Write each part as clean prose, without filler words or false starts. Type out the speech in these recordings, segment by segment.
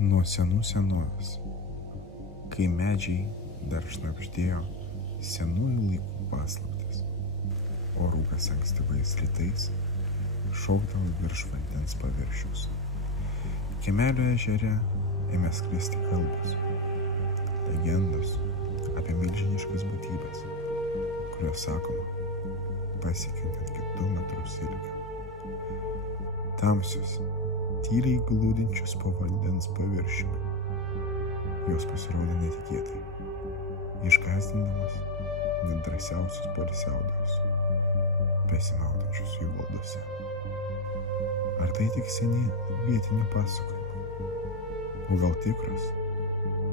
Nuo senų senovės, kai medžiai dar šnabždėjo senųjų laikų paslaptis, o rūkas ankstyvais rytais šokdavo virš vandens paviršiaus. Kiemelio ežere ėmė sklisti kalbos, legendos apie milžiniškas būtybės, kurios, sakoma, pasiekė netgi 2 metrus ilgio. Tamsios, tyliai glūdinčios po vandens paviršiumi. Jos pasirodė netikėtai, išgąsdindamas net drąsiausius poilsiautojus, besimaudančius jų valdose. Ar tai tik seni vietinių pasakojimai? O gal tikros,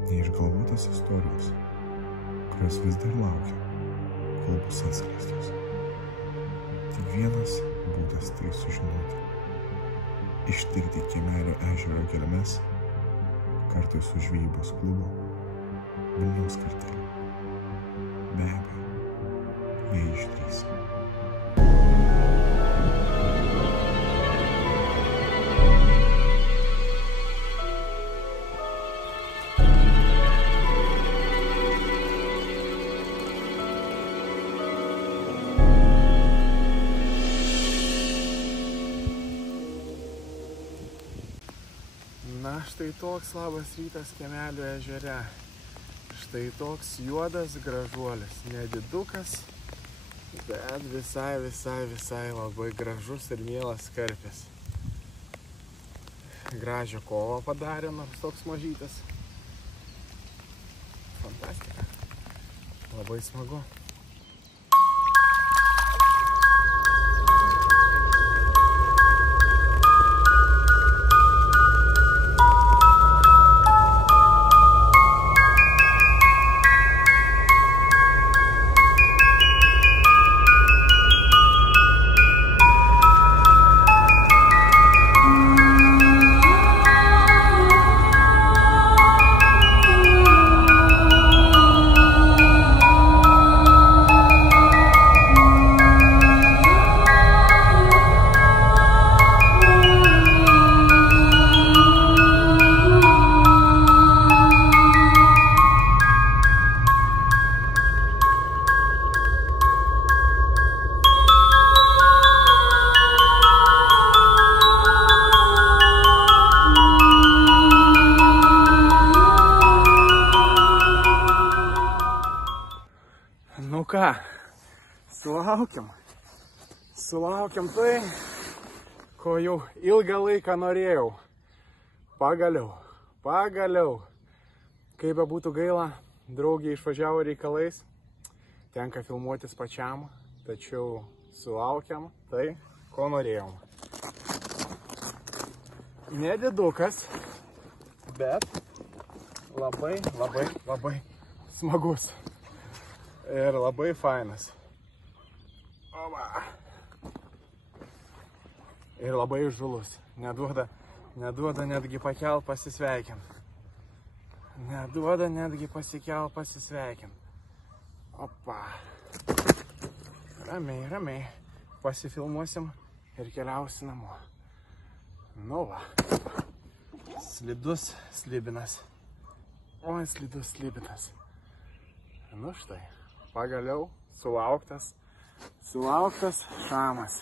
neišgalvotos istorijos, kurios vis dar laukia, kol bus atskleistos? Tik vienas būdas tai sužinoti. Ištirti Kiemelio ežero gelmes kartu su žvejybos klubu Vilniaus karteliu. Be abejo, jei išdrįs. Na, štai toks labas rytas Kiemelio ežere. Štai toks juodas gražuolis, nedidukas, bet visai labai gražus ir mielas karpis. Gražią kovą padarė, nors toks mažytis. Fantastika. Labai smagu. Nu ką, sulaukiam tai, ko jau ilgą laiką norėjau. Pagaliau. Kaip bebūtų gaila, draugė išvažiavo reikalais, tenka filmuotis pačiam, tačiau sulaukiam tai, ko norėjom. Nedidukas, bet labai smagus. Ir labai fainas. Oba. Ir labai žulus. Neduoda netgi pakelt pasisveikint. Opa. Ramiai. Pasifilmuosim ir keliausim namo. Nu va. Slidus slibinas. Oi, slidus slibinas. Nu štai. Pagaliau sulauktas šamas.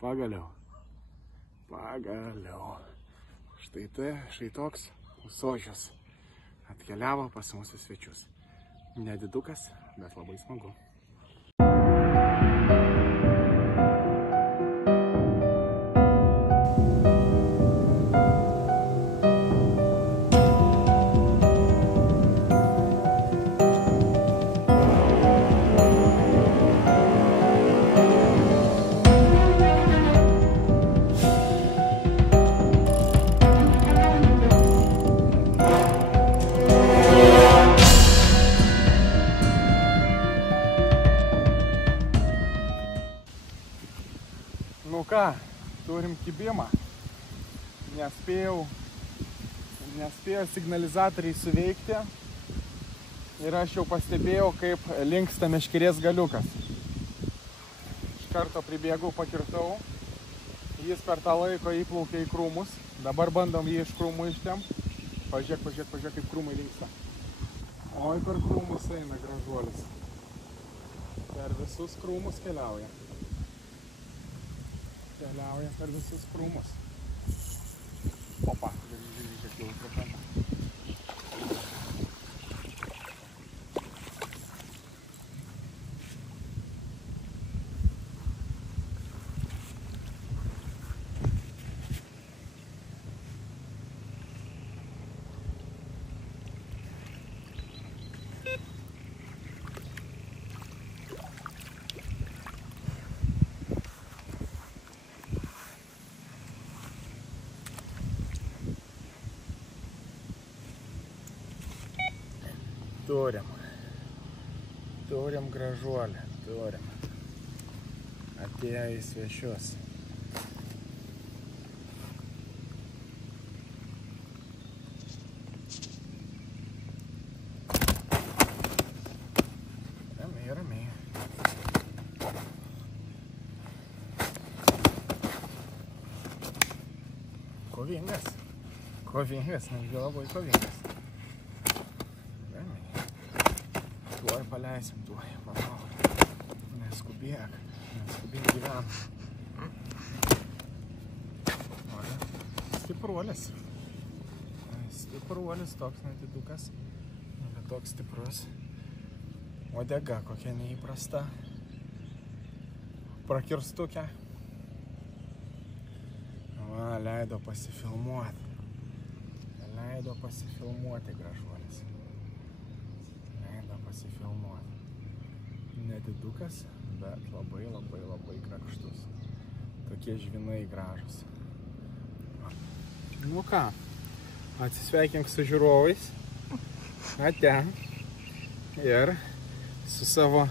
Pagaliau. Štai toks ūsočius atkeliavo pas mūsų svečius. Nedidukas, bet labai smagu. Nu ką, turim kibimą. Nespėjo signalizatoriai suveikti ir aš jau pastebėjau, kaip linksta meškerės galiukas. Iš karto pribėgau, pakirtau Jis per tą laiko įplaukė į krūmus. Dabar bandom jį iš krūmų ištempt. Pažiūrėk, kaip krūmai linksta. Oi, per krūmus eina gražuolis. Per visus krūmus keliauja. Keliauja per visus krūmus. Opa, žiūrėk jau pro kampą. Turim gražuolį, turim. Atėjo į svečius. Ramiai. Kovingas, netgi labai kovingas. Tuoj paleisim, palauk. Neskubėk gyvent. Stipruolis toks nedidukas, bet toks stiprus. Uodega kokia neįprasta. Prakirstukė. Va, leido pasifilmuoti gražuolis. Nedidukas, bet labai krakštus. Tokie žvinai gražus. Nu ką, atsisveikink su žiūrovais. Ate. Ir su savo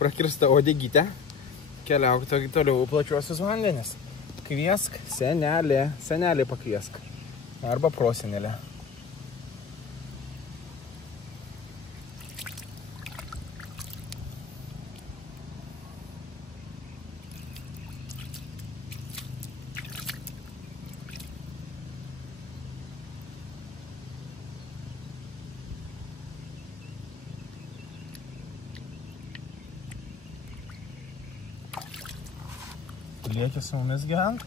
prakirsta uodegyte keliauk toliau plačiuosius vandenis. Kviesk senelį pakviesk. Arba prosenelę. Lieki su mumis gyvent.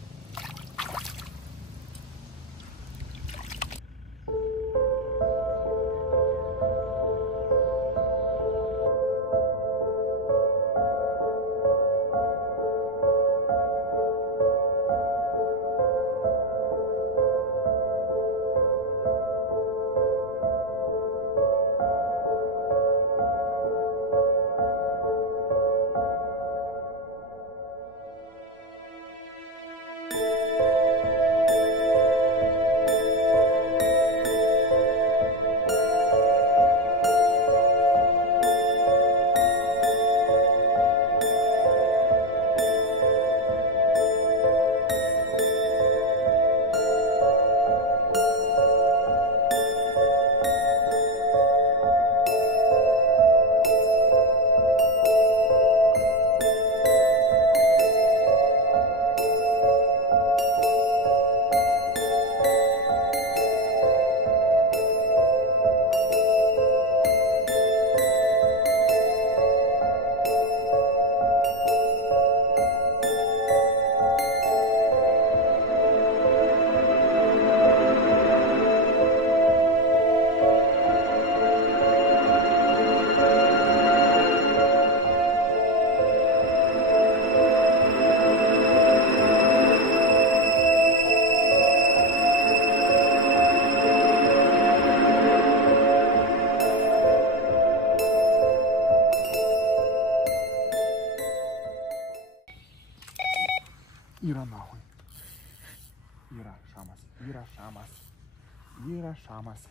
Yra šamas.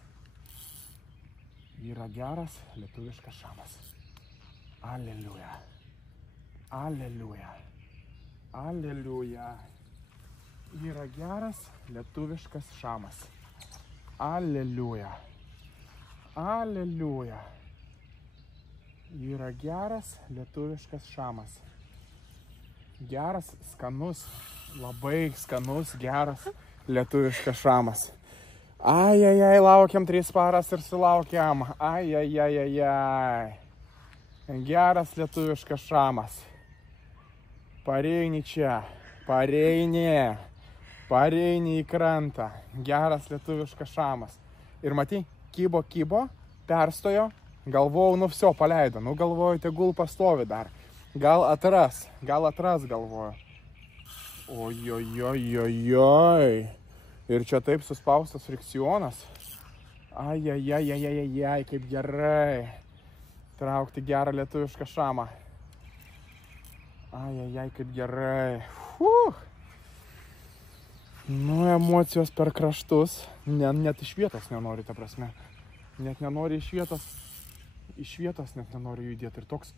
Yra geras lietuviškas šamas. Aleliuja. Yra geras lietuviškas šamas. Aleliuja. Yra geras lietuviškas šamas. Geras, skanus, labai skanus, geras lietuviškas šamas. Ai, laukiam 3 paras ir sulaukiam. Ai. Geras lietuviškas šamas. Pareini čia, pareini į krantą. Geras lietuviškas šamas. Ir matai, kybo, perstojo, galvojau, nu vsio, paleido. Nu galvoju, tegul pastovi dar. Gal atras galvoju. Ojojojojoj. Ir čia taip suspaustas frikcionas. Ai, kaip gerai. Traukti gerą lietuvišką šamą. Ai, kaip gerai. Nu, emocijos per kraštus. Net iš vietos nenori, ta prasme. Net nenori iš vietos net nenori judėti. Ir toks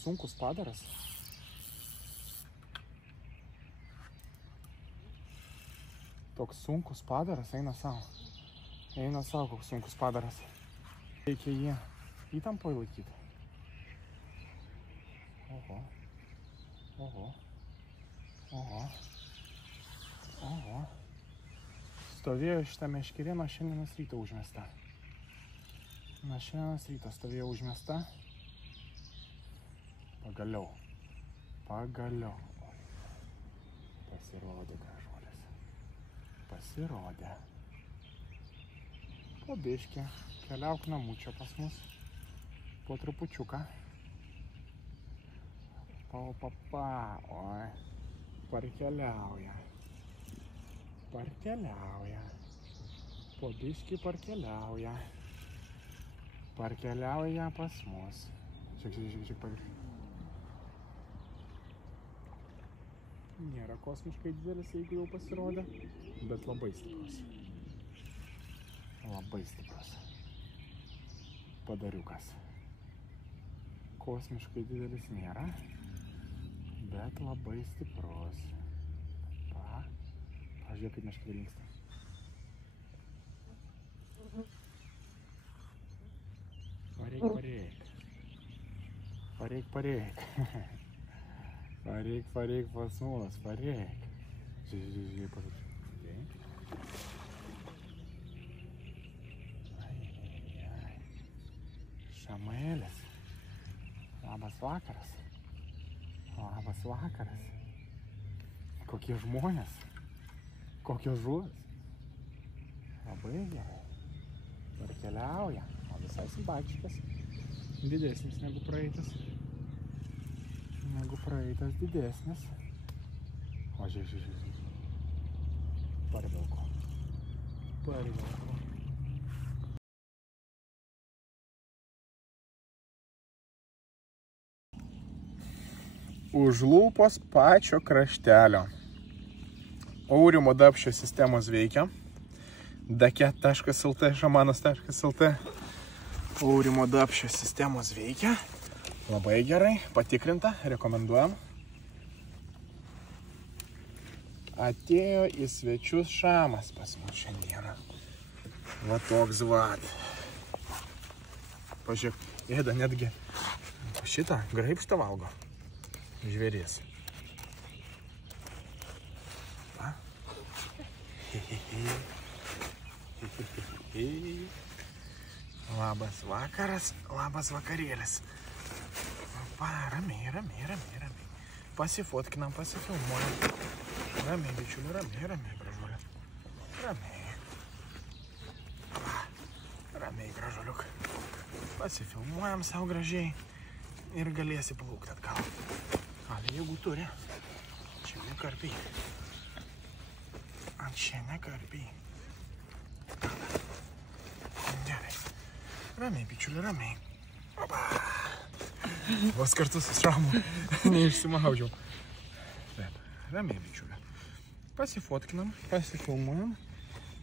sunkus padaras. Toks sunkus padaras eina savo. Koks sunkus padaras. Reikia jį įtampoj laikyti. Oho. Stovėjo šitą meškerę nuo šiandienos ryto užmesta. Stovėjo užmesta. Pagaliau. Pasirodė gražuolis. Po biškį keliauk namučio pas mus. Po trupučiuką. Oi. Parkeliauja. Po biškį parkeliauja. Parkeliauja pas mus. Žiūrėk, paviršių. Nėra kosmiškai didelis, jeigu jau pasirodė, bet labai stiprus. Padariukas. Kosmiškai didelis nėra, bet labai stiprus. Pažiūrėk, kaip meškerė linksta. Pareik pas mus, pareik. Žiūrėk, paviršių. Šamėlis. Labas vakaras. Kokie žmonės. Kokios žuvys. Labai gerai. Parkeliauja. O visai simpatiškas. Didesnis negu praeitas. Didesnis. O žiūrėk. Parvilko. Už lūpos pačio kraštelio. Aurimo Dapšio sistemos veikia. Dake.lt, šamanas.lt. Aurimo Dapšio sistemos veikia. Labai gerai, patikrinta, rekomenduojam. Atėjo į svečius šamas pas mus šiandieną. Va toks vat. Pažiūrėk, ėda netgi šitą graibštą valgo. Žvėris. Labas vakaras, labas vakarėlis. Ramiai. Pasifotkinam, pasifilmuojam. Ramiai, bičiuliu, ramiai, gražuolė. Ramiai, gražuoliuk. Pasifilmuojam savo gražiai ir galėsi plaukti atgal. Gal jeigu turi. Čia ne karpiai. Gerai. Ramiai, bičiuliu, ramiai. Vos kartu su šramu neišsimaudžiau. Taip, ramiai, bičiuliu. Pasifotkinam, pasifilmuojam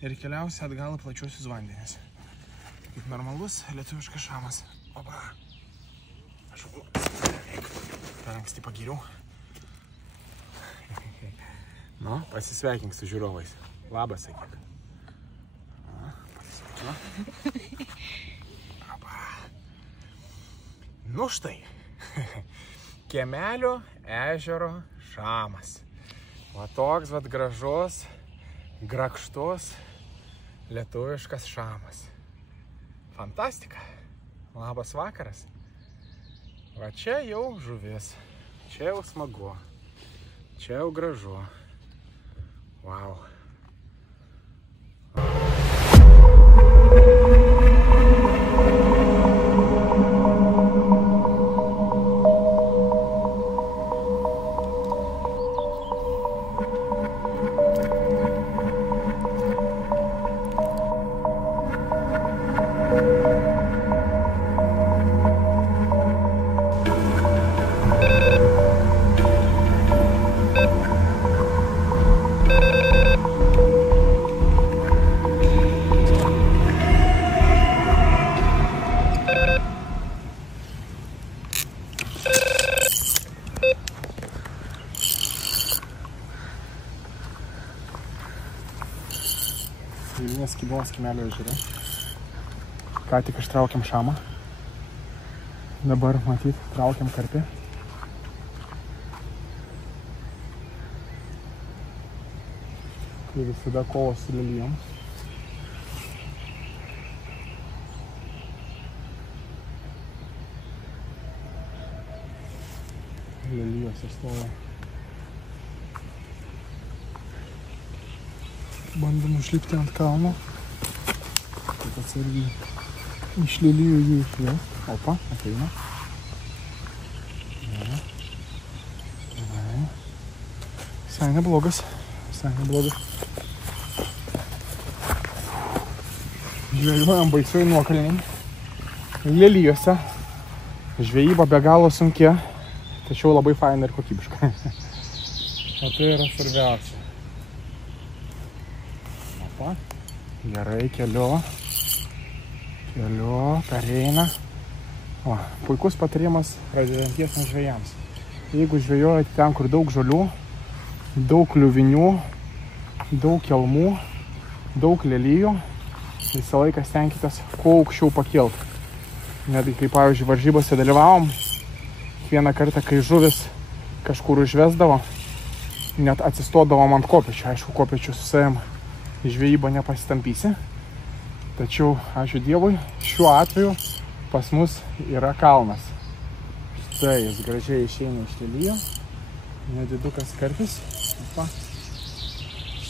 ir keliausi atgal į plačiuosius vandenis. Kaip normalus lietuviškas šamas. Per anksti pagyriau. Nu, pasisveikink su žiūrovais. Labas, sakyk. Pasisveikinu. Nu štai. Kiemelio ežero šamas. Va toks vat gražus, grakštus, lietuviškas šamas. Fantastika. Labas vakaras. Va čia jau žuvis. Čia jau smagu. Čia jau gražu. Wow. Vilnius Kibos Kimelio ežere. Ką tik ištraukiam šamą. Dabar matyt, traukiam karpį. Tai visada kovos su lelijom. Lelijos išstoja. Bandom užlipti ant kalno. Taip atsargiai iš lelijų jų išvės. Opa, ateina. Visai neblogas. Žvejojam baisioj nuokalniai. Lelijose. Žvejyba be galo sunki, tačiau labai faina ir kokybiška. O tai yra svarbiausia. Gerai, keliu, pereina. O, puikus patarimas pradedantiesiems žvejams. Jeigu žvejojate ten, kur daug žolių, daug kliuvinių, daug kelmų, daug lelijų, visą laiką stenkitės kuo aukščiau pakilti. Netgi kai, pavyzdžiui, varžybose dalyvavom, vieną kartą, kai žuvis kažkur užvesdavo, net atsistodavom ant kopėčių. Aišku, kopėčių su savim žvejybą nepasitampysi. Tačiau, ačiū Dievui, šiuo atveju pas mus yra kalnas. Štai jis gražiai išeina iš lelijų. Nedidukas karpis. Opa.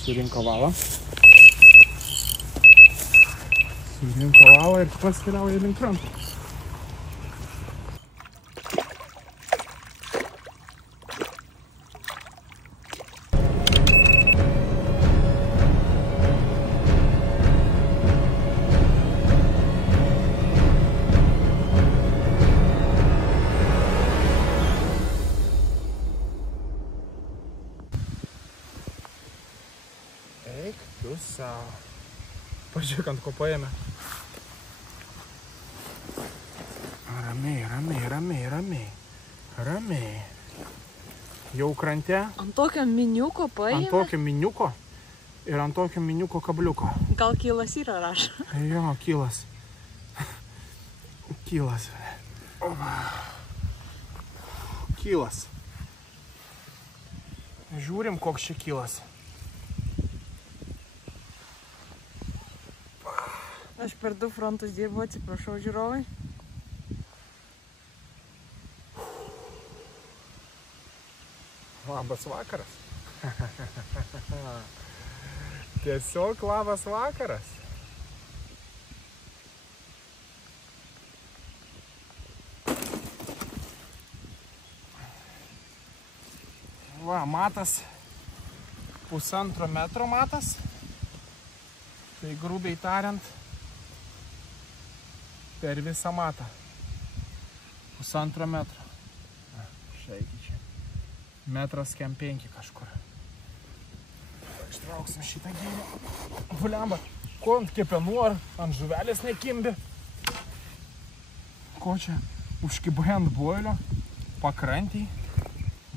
Surinko valą. Ir pats keliauja link kranto. Eik tu savo. Pažiūrėk, ant ko paėmė. Ramiai. Jau krante. Ant tokio miniuko paėmė? Ant tokio miniuko ir ant tokio miniuko kabliuko. Gal kylas yra rašo? Jo, kylas. Kylas. Žiūrim, koks čia kylas. Aš per 2 frontus dirbu, atsiprašau žiūrovai. Labas vakaras. Tiesiog labas vakaras. Va, matas 1,5 metro matas. Tai grubiai tariant, per visą matą. 1,5 metro. Šaiki čia. 1,5 m kažkur. Ištrauksim šitą gėlę. Bulemba, ko ant kepenų ar ant žuvelės nekimbi? Ko čia? Užkibai ant boilio, pakrantį.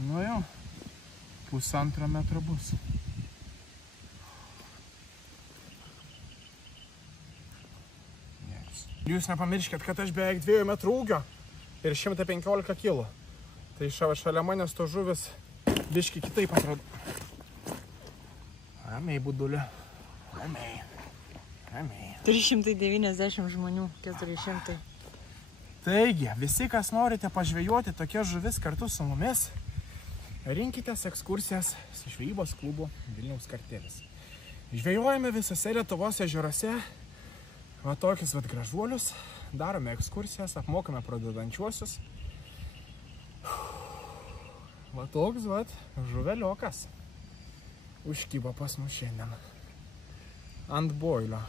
Nu jau, 1,5 metro bus. Jūs nepamirškit, kad aš beveik 2 metrų ūgio ir 115 kg. Tai šalia manęs to žuvis biški kitaip atrodo. Ramiai, budulė. Ramiai. 390 žmonių, 400. Taigi, visi, kas norite pažvejoti tokias žuvis kartu su mumis, rinkitės ekskursijas su žvejybos klubu Vilniaus kartelis. Žvejojame visose Lietuvos ežeruose, va tokius vat gražuolius, darome ekskursijas, apmokame pradedančiuosius. Va toks vat žuveliokas užkybo pas mus šiandien ant boilio.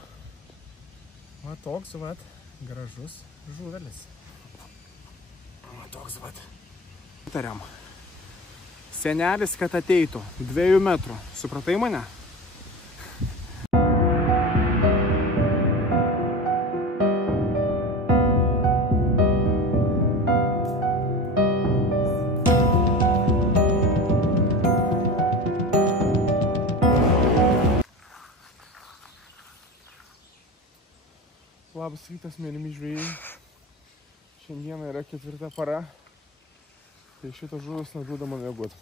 Va toks vat gražus žuvelis. Va toks vat. Tariam. Senelis, kad ateitų 2 metrų. Supratai mane? Labas rytas, mėlymi žvejai. Šiandieną yra 4 para, tai šitas žuvis neduoda man miegot.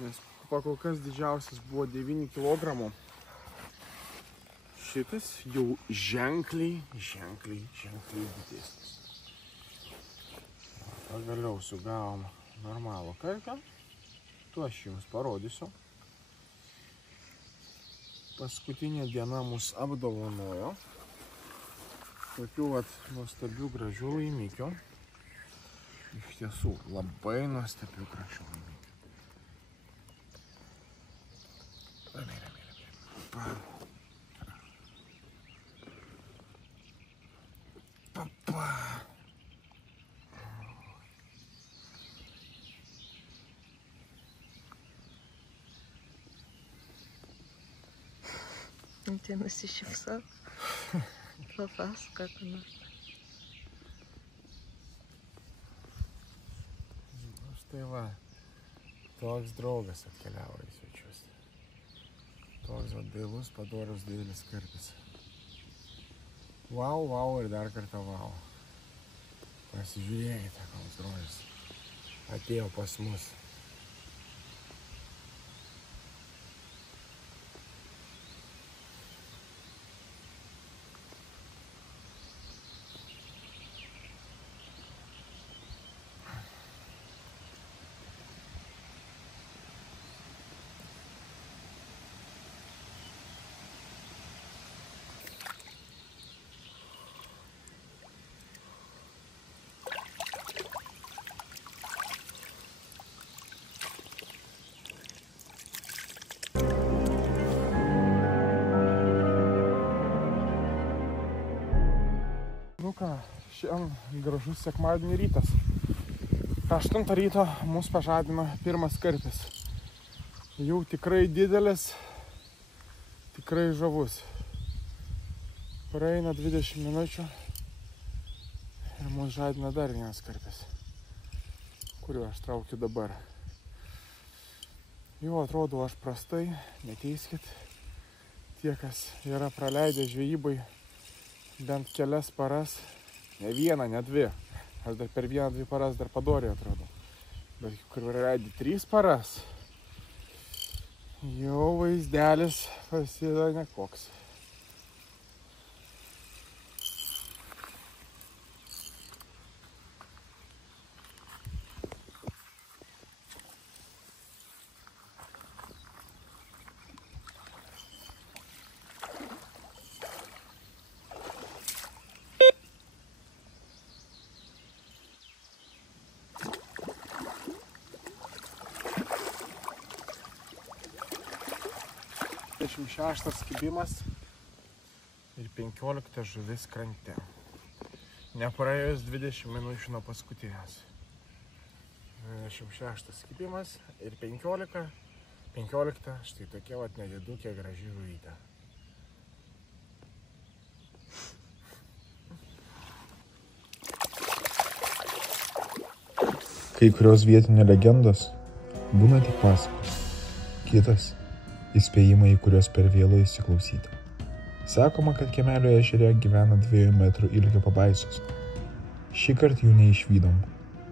Nes pakol kas didžiausias buvo 9 kg. Šitas jau ženkliai didesnis. Pagaliau sugavom normalų karpį. Tu aš jums parodysiu. Paskutinė diena mus apdovanojo. Tokių vat nuostabių gražių laimikių. Iš tiesų labai nuostabių gražių laimikių. Papa. Tai nusišypsok. Papasakok, ką nors. Štai va, toks draugas atkeliavo į svečius. Toks dailus, padorus, didelis karpis. Vau, vau ir dar kartą vau. Pasižiūrėkite, koks grožis. Atėjo pas mus. Nu ką, šiandien gražus sekmadienį rytas. 8 ryto mus pažadino pirmas karpis. Jau tikrai didelis, tikrai žavus. Praeina 20 minučių ir mus žadina dar vienas karpis, kuriuo aš traukiu dabar. Jau atrodo aš prastai, neteiskit. Tie, kas yra praleidę žvejybai bent kelias paras, ne vieną, ne 2. Aš dar per 1-2 paras dar padoriai atrodo. Bet kur leidi 3 paras, jau vaizdelis prasideda nekoks. Šeštas kibimas ir 15 žuvis krante. Nepraėjus 20 minučių nuo paskutinės. 46 kipimas ir 15 štai tokia vat nedidukė graži žuvytė. Kai kurios vietinio legendos būna tik pasakos, kitas įspėjimai, į kuriuos per vėlu įsiklausyti. Sakoma, kad Kiemelio ežere gyvena 2 metrų ilgio pabaisos. Šį kartą jų neišvydom,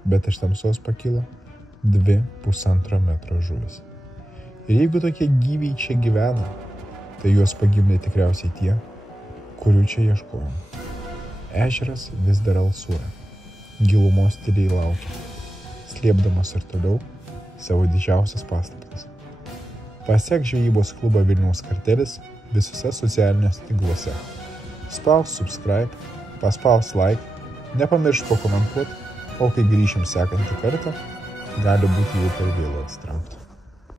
bet iš tamsos pakilo 2,5 metro žuvis. Ir jeigu tokie gyviai čia gyvena, tai juos pagimdė tikriausiai tie, kurių čia ieškojom. Ežeras vis dar alsuoja, gilumos tyliai laukia, slėpdamas ir toliau savo didžiausias paslaptis. Pasek žvejybos klubą Vilniaus kartelis visose socialinėse tinkluose. Spausk subscribe, paspausk like, nepamiršk pakomentuoti, o kai grįšim sekantį kartą, gali būti jau per vėlu atsitraukti.